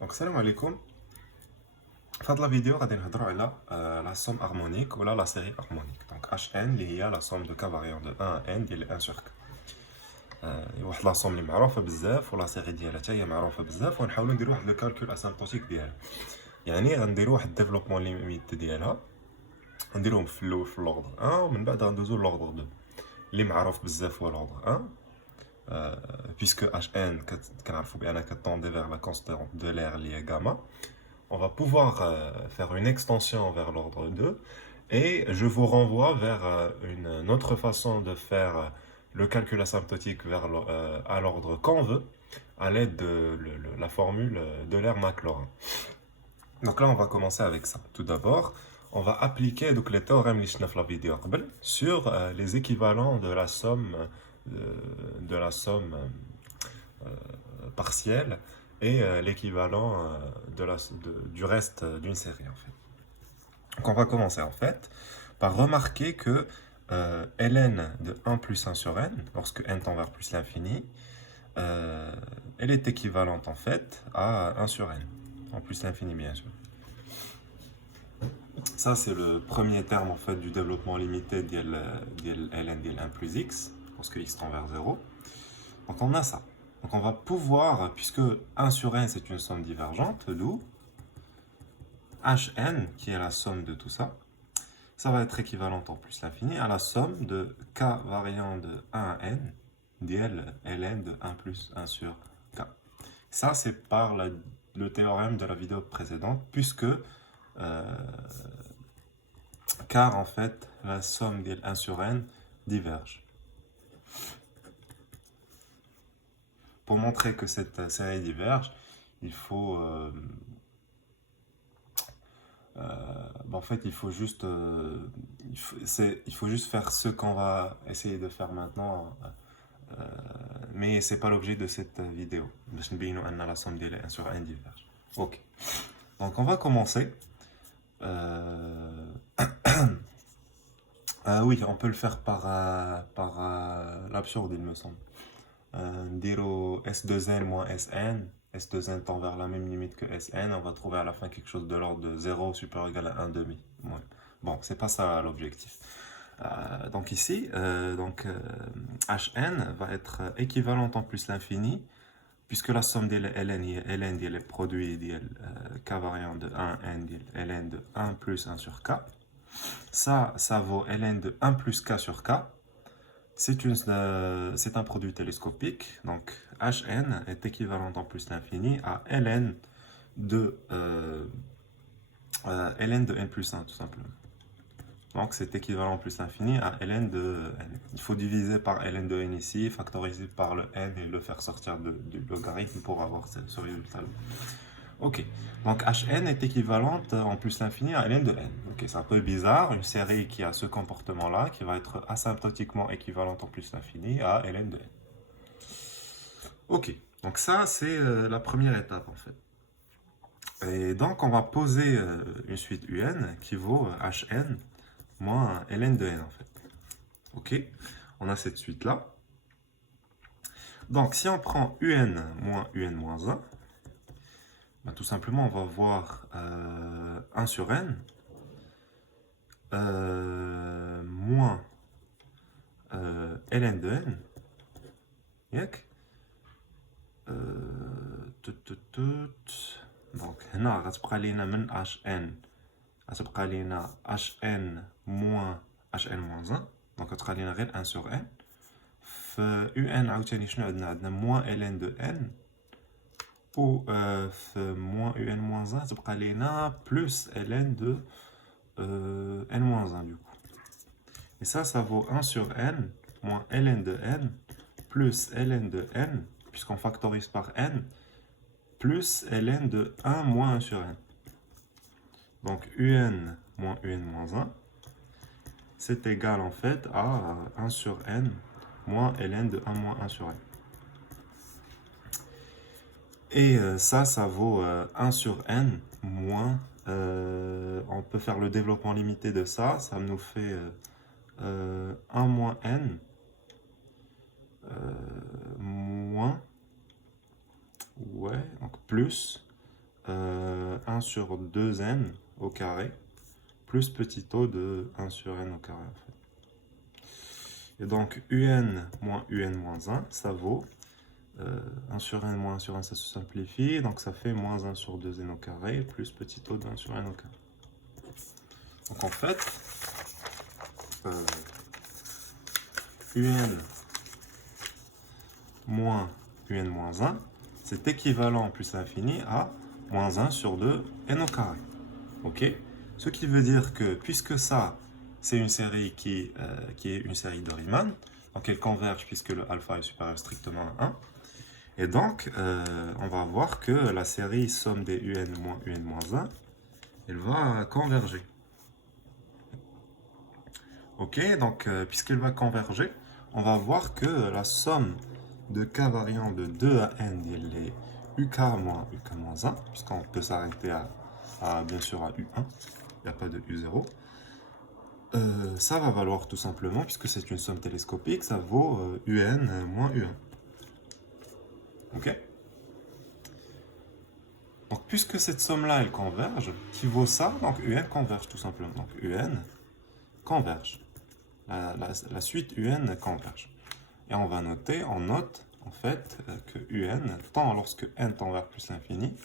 Donc, salam alaikum. Dans la vidéo, on va voir la somme harmonique ou la série harmonique. Donc, Hn, il y a la somme de k variant de 1 à n, il est 1 sur k. Il y a la somme qui est connue بزاف, ou la série qui est connue بزاف, et on va faire le calcul asymptotique d'elle. يعني غنديرو واحد الديفلوبمون ليميت ديالها نديروهم في الاول في l'ordre 1 ومن بعد غندوزو l'ordre 2 اللي معروف بزاف هو l'ordre 1 puisque Hn كنعرفو بأنها كتوندي vers la constante de l'air اللي هي gamma. On va pouvoir faire une extension vers l'ordre 2 et je vous renvoie vers une autre façon de faire le calcul asymptotique à l'ordre qu'on veut à l'aide de la formule de l'air Maclaurin. Donc là, on va commencer avec ça. Tout d'abord, on va appliquer donc, les théorèmes de la vidéo sur les équivalents de la somme, partielle et l'équivalent du reste d'une série en fait. Donc on va commencer en fait par remarquer que ln de 1 plus 1 sur n, lorsque n tend vers plus l'infini, elle est équivalente en fait à 1 sur n, en plus l'infini bien sûr. Ça c'est le premier terme en fait du développement limité de ln de 1 plus x, lorsque x tend vers 0. Donc on a ça. Donc on va pouvoir, puisque 1 sur n c'est une somme divergente, d'où Hn, qui est la somme de tout ça, ça va être équivalente en plus l'infini à la somme de k variant de 1 à n dl ln de 1 plus 1 sur k. Ça c'est par le théorème de la vidéo précédente, puisque car en fait la somme de 1 sur n diverge. Pour montrer que cette série diverge, il faut en fait, il faut juste faire ce qu'on va essayer de faire maintenant, mais c'est pas l'objet de cette vidéo. La somme de 1 sur n diverge. Ok. Donc on va commencer. Oui, on peut le faire par l'absurde, il me semble. Dire S2n moins Sn. S2n tend vers la même limite que Sn, on va trouver à la fin quelque chose de l'ordre de 0 supérieur ou égal à 1 demi. Ouais. Bon, c'est pas ça l'objectif. Donc ici, Hn va être équivalente en plus l'infini, puisque la somme de ln est le produit de k variant de 1 n ln de 1 plus 1 sur k. Ça vaut ln de 1 plus k sur k. C'est un produit télescopique, donc Hn est équivalent en plus l'infini à ln de n plus 1 tout simplement. Donc c'est équivalent en plus l'infini à ln de n. Il faut diviser par ln de n ici, factoriser par le n et le faire sortir du logarithme pour avoir ce résultat-là. Ok, donc Hn est équivalente en plus l'infini à ln de n. Ok, c'est un peu bizarre, une série qui a ce comportement-là, qui va être asymptotiquement équivalente en plus l'infini à ln de n. Ok, donc ça c'est la première étape en fait. Et donc on va poser une suite un qui vaut Hn moins ln de n en fait. Ok, on a cette suite-là. Donc si on prend un moins 1, ben, tout simplement on va voir 1 sur n moins ln de n. ياك دونك هنا غتبقى لينا من hn غتبقى لينا hn moins hn moins 1 دونك غتبقى لينا غير 1 sur n. في un عاوتاني شنو عندنا moins ln de n و في moins un moins 1 تبقى لينا plus ln de n moins 1 du coup. Et ça vaut 1 sur n moins ln de n plus ln de n, puisqu'on factorise par n, plus ln de 1 moins 1 sur n. Donc un moins 1, c'est égal en fait à 1 sur n moins ln de 1 moins 1 sur n. Et ça vaut 1 sur n moins, on peut faire le développement limité de ça nous fait 1 moins n moins, ouais, donc plus 1 sur 2n au carré plus petit o de 1 sur n au carré en fait. Et donc un moins 1, ça vaut 1 sur n moins 1 sur 1, ça se simplifie, donc ça fait moins 1 sur 2n au carré plus petit o de 1 sur n au carré. Donc en fait, un moins un moins 1, c'est équivalent plus l'infini à moins 1 sur 2 n au carré. Ok? Ce qui veut dire que puisque ça, c'est une série qui est une série de Riemann, donc elle converge puisque le alpha est supérieur strictement à 1. Et donc, on va voir que la série somme des un moins 1, elle va converger. Ok, donc puisqu'elle va converger, on va voir que la somme de k variant de 2 à n, elle est uk moins 1, puisqu'on peut s'arrêter bien sûr à u1, il n'y a pas de u0. Ça va valoir tout simplement, puisque c'est une somme télescopique, ça vaut un moins u1. Ok? Donc puisque cette somme-là, elle converge, qui vaut ça, donc un converge tout simplement. Donc un converge. La suite un converge. Et on va noter, on note en fait que un tend lorsque n tend vers plus l'infini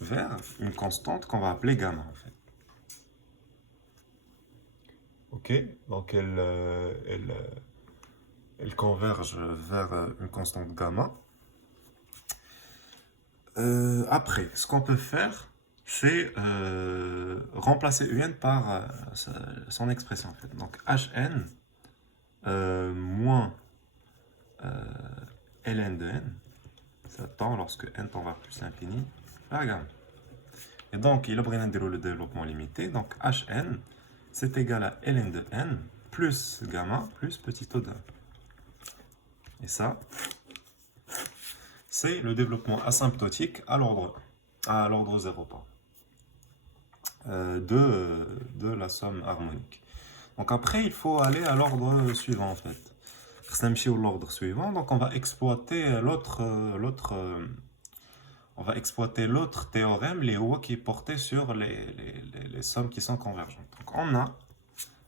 vers une constante qu'on va appeler gamma en fait. Ok, donc elle converge vers une constante gamma. Après, ce qu'on peut faire, c'est remplacer un par son expression en fait. Donc hn moins ln de n, ça tend lorsque n tend vers plus l'infini vers gamma. Et donc, il a besoin de le développement limité. Donc, Hn, c'est égal à ln de n plus gamma plus petit o de 1. Et ça, c'est le développement asymptotique à l'ordre 0, de la somme harmonique. Donc après, il faut aller à l'ordre suivant en fait. L'ordre suivant, donc on va exploiter l'autre théorème, qui est porté sur les sommes qui sont convergentes. Donc on a,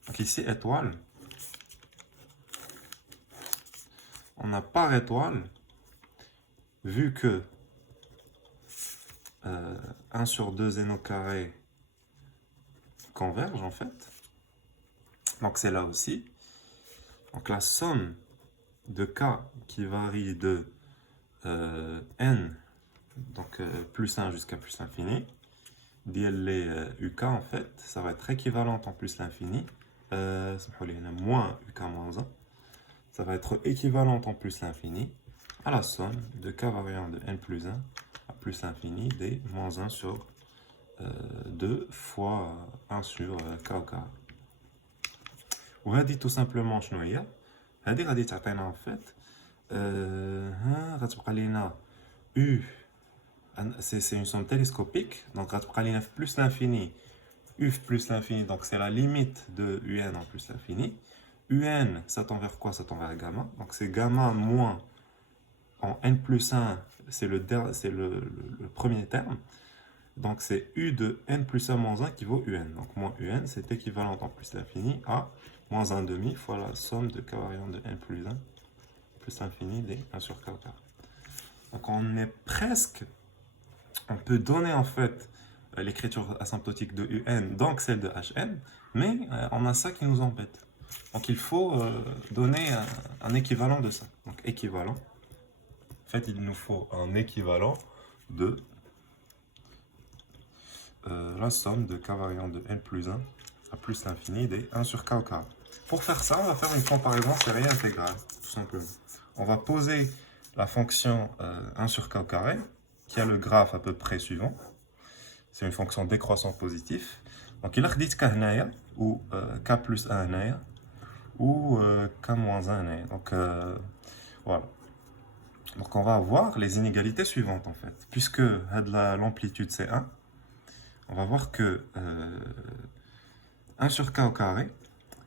donc ici étoile, on a par étoile, vu que 1 sur 2 n au carré converge en fait, donc c'est là aussi, donc la somme de k qui varie de n, donc plus 1 jusqu'à plus l'infini, d'IL UK en fait, ça va être équivalente en plus l'infini, moins UK moins 1, ça va être équivalente en plus l'infini à la somme de k variant de n plus 1 à plus l'infini des moins 1 sur 2 fois 1 sur k au carré. وهذه tout simplement شنو هي؟ هذه غادي تعطينا en fait غتبقى لينا u, c'est une somme télescopique, donc غتبقى لينا plus l'infini, u plus l'infini, donc c'est la limite de un en plus l'infini. Un, ça tend vers quoi? Ça tend vers gamma, donc c'est gamma moins en n plus 1, c'est le premier terme, donc c'est u de n plus 1 moins 1 qui vaut un, donc moins un, c'est équivalent en plus l'infini à moins 1 demi fois la somme de k variant de n plus 1 plus l'infini des 1 sur k au carré. Donc on est presque, on peut donner en fait l'écriture asymptotique de un, donc celle de hn, mais on a ça qui nous embête. Donc il faut donner un équivalent de ça. Donc équivalent, en fait il nous faut un équivalent de la somme de k variant de n plus 1 à plus l'infini des 1 sur k au carré. Pour faire ça, on va faire une comparaison série intégrale, tout simplement. On va poser la fonction 1 sur k au carré, qui a le graphe à peu près suivant. C'est une fonction décroissant positif. Donc il a dit k هنايا, ou k plus 1 هنايا, ou k moins 1 هنايا. Donc voilà. Donc on va avoir les inégalités suivantes en fait. Puisque l'amplitude c'est 1, on va voir que 1 sur k au carré,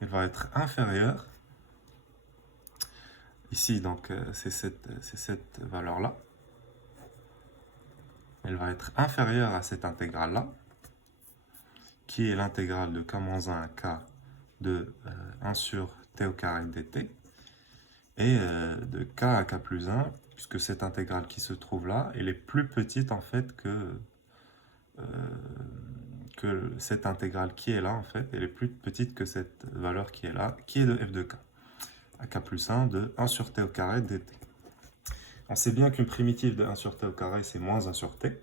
il va être inférieur. Ici, donc, c'est cette valeur-là. elle va être inférieure à cette intégrale-là, qui est l'intégrale de k-1 à k de 1 sur t au carré dt, et de k à k plus 1, puisque cette intégrale qui se trouve là, elle est plus petite en fait que cette intégrale qui est là, en fait, elle est plus petite que cette valeur qui est là, qui est de f de k, à k plus 1 de 1 sur t au carré dt. On sait bien qu'une primitive de 1 sur t au carré, c'est moins 1 sur t.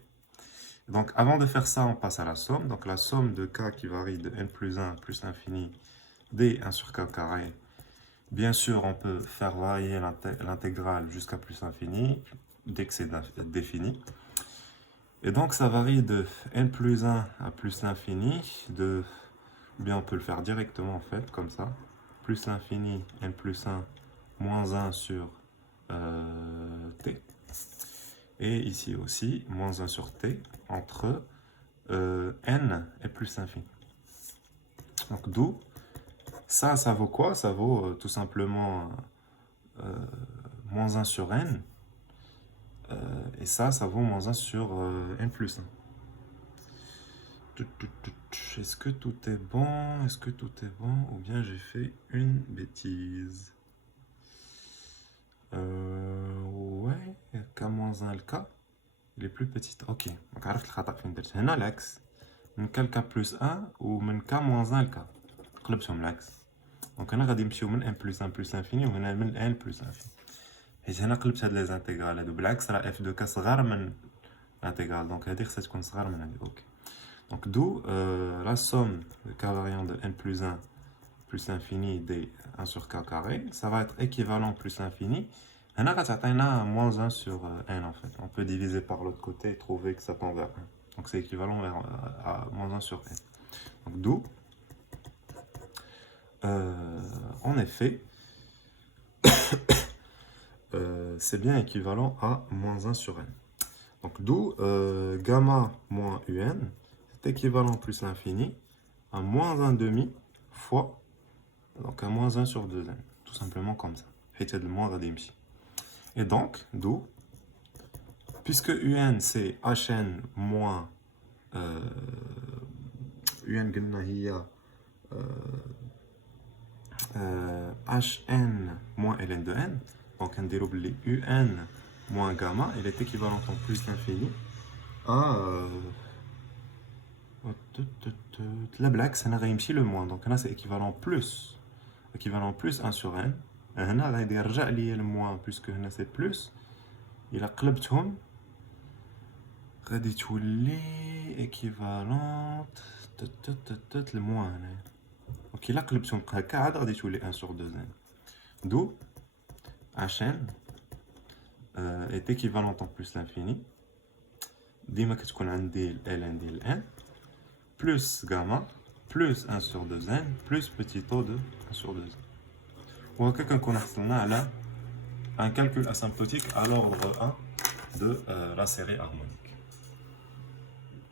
Donc, avant de faire ça, on passe à la somme. Donc, la somme de k qui varie de n plus 1 plus l'infini d 1 sur k au carré. Bien sûr, on peut faire varier l'intégrale jusqu'à plus l'infini, dès que c'est défini. Et donc, ça varie de n plus 1 à plus l'infini, ou bien on peut le faire directement, en fait, comme ça. Plus l'infini, n plus 1, moins 1 sur t. Et ici aussi, moins 1 sur t, entre n et plus l'infini. Donc, d'où, ça vaut quoi? Ça vaut tout simplement moins 1 sur n. Et ça vaut moins 1 sur n plus 1. Est-ce que tout est bon? Est-ce que tout est bon? Ou bien j'ai fait une bêtise? Ouais, k-1 le k, il est plus petit. Ok, donc عرفت الخطأ فين درت. هنا العكس، من k ل k plus 1 ومن k-1 ل k قلبتهم العكس. دونك هنا غادي نمشيو من n plus 1 plus l'infini وهنا من n plus l'infini. حيت هنا قلبت هاد لي زانتيغرال هادو بالعكس، راه f de k صغار من l'intégrale، دونك هادي خصها تكون صغار من هادي. اوكي، دونك d'où la somme de k variant de n plus 1 plus l'infini d 1 sur k carré, ça va être équivalent plus l'infini. Hana غتعطينا moins 1 sur n en fait. On peut diviser par l'autre côté et trouver que ça tend vers 1. Donc c'est équivalent à moins 1 sur n. Donc d'où, en effet, c'est bien équivalent à moins 1 sur n. Donc d'où gamma moins un, c'est équivalent plus l'infini à moins 1 demi fois, donc à moins 1 sur 2n. Tout simplement comme ça. Et le moins غادي. Et donc, d'où, puisque un c'est hn moins un قلنا هي hn moins ln de n, donc on déroule les un moins gamma, elle est équivalente en plus l'infini à la blague, ça n'a rien le moins, donc là c'est équivalent plus 1 sur n. هنا غادي يرجع لي الموان بويسكو هنا سي بلس، الا قلبتهم غادي تولي ايكيفالونت الموان هنايا. دونك الا قلبتهم هكا عاد غادي تولي 1 sur 2 n. دو hn est équivalente en plus l'infini، ديما كتكون عندي ln ديال n plus gamma plus 1 sur 2n plus petit o de 1 sur 2n. وهكا كنكون حصلنا على un calcul asymptotique à l'ordre 1 de la série harmonique.